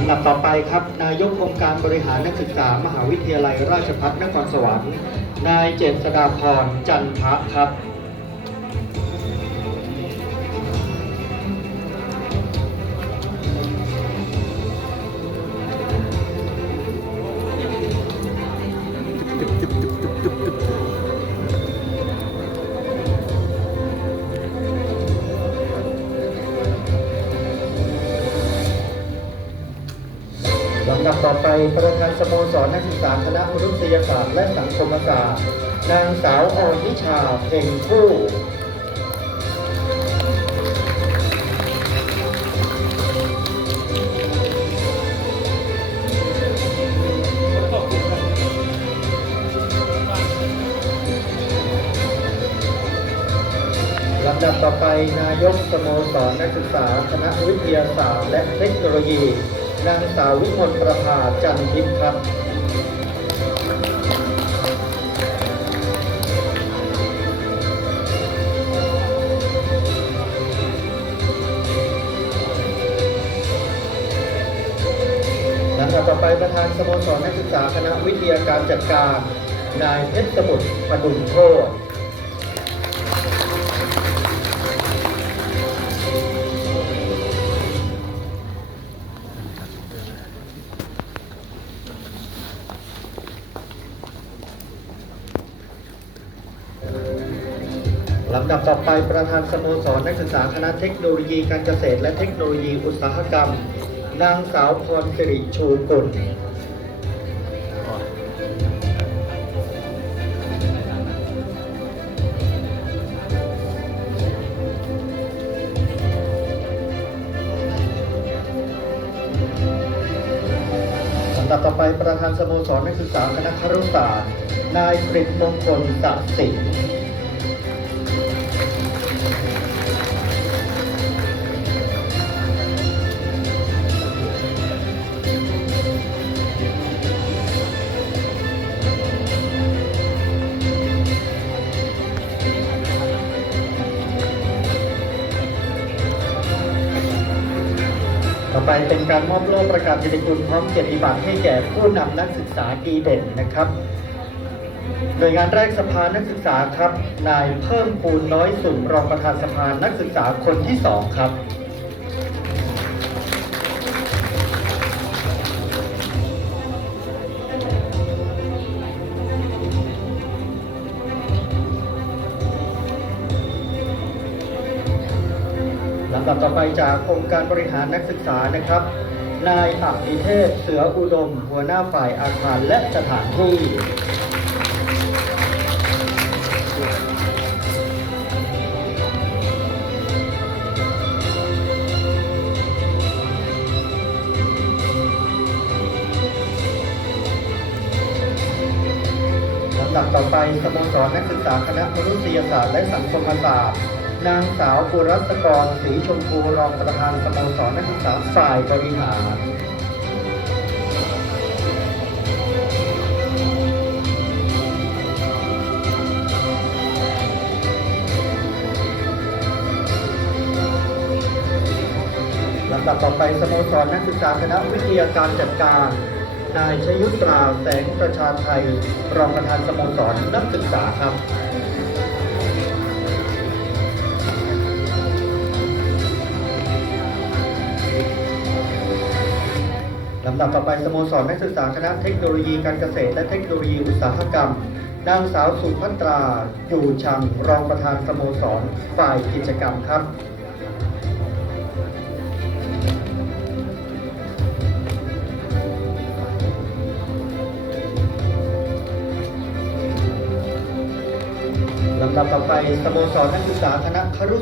ลำดับต่อไปครับ นายกองค์การบริหารนักศึกษามหาวิทยาลัยราชภัฏนครสวรรค์ นายเจษฎาพรจันทะครับ ต่อไปประธานสโมสรนักศึกษาคณะมนุษยศาสตร์และสังคมศาสตร์นางสาวอนวิชาเพ่งผู้ลำดับต่อไปนายกสโมสรนักศึกษาคณะวิทยาศาสตร์และเทคโนโลยี นางสาววิมลประภาจันทิพย์ครับลำดับต่อไปประธานสโมสรนักศึกษาคณะวิทยาการจัดการ นายเพชรสมุทรพดุลโทษ ลำดับต่อไปประธานสโมสรนักศึกษาคณะเทคโนโลยีการเกษตร และเทคโนโลยีอุตสาหกรรม นางสาวพรสิริชูกุลลำดับต่อไปประธานสโมสรนักศึกษาคณะครุศาสตร์ นายกฤษมงคลศักดิ์สิทธิ์ ต่อไปเป็นการมอบโล่ประกาศเกียรติคุณพร้อมเกียรติบัตรให้แก่ผู้นำนักศึกษาดีเด่นนะครับหน่วยงานแรกสภานักศึกษาครับ นายเพิ่มปูนน้อยสุ่มรองประธานสภานักศึกษาคนที่สองครับำดับต่อไปจากองค์การบริหารนักศึกษานะครับ นายอักนิเทศ เสืออุดม หัวหน้าฝ่ายอาคารและสถานที่ลำดับต่อไปสโมสรนักศึกษาคณะมนุษยศาสตร์และสังคมศาสตร์ นางสาวปุรัตกรศรีชมพูรองประธานสโมสรนักศึกษาฝ่ายบริหารลำดับต่อไปสโมสรนักศึกษาคณะวิทยาการจัดการ นายชยุตราแสงประชาไทย รองประธานสโมสรนักศึกษาครับ ลำดับต่อไปสโมสรนักศึกษาคณะเทคโนโลยีการเกษตร และเทคโนโลยีอุตสาหกรรม นางสาวสุภัตราอยู่ชังรองประธานสโมสรฝ่ายกิจกรรมครับลำดับต่อไปสโมสรนักศึกษาคณะครุ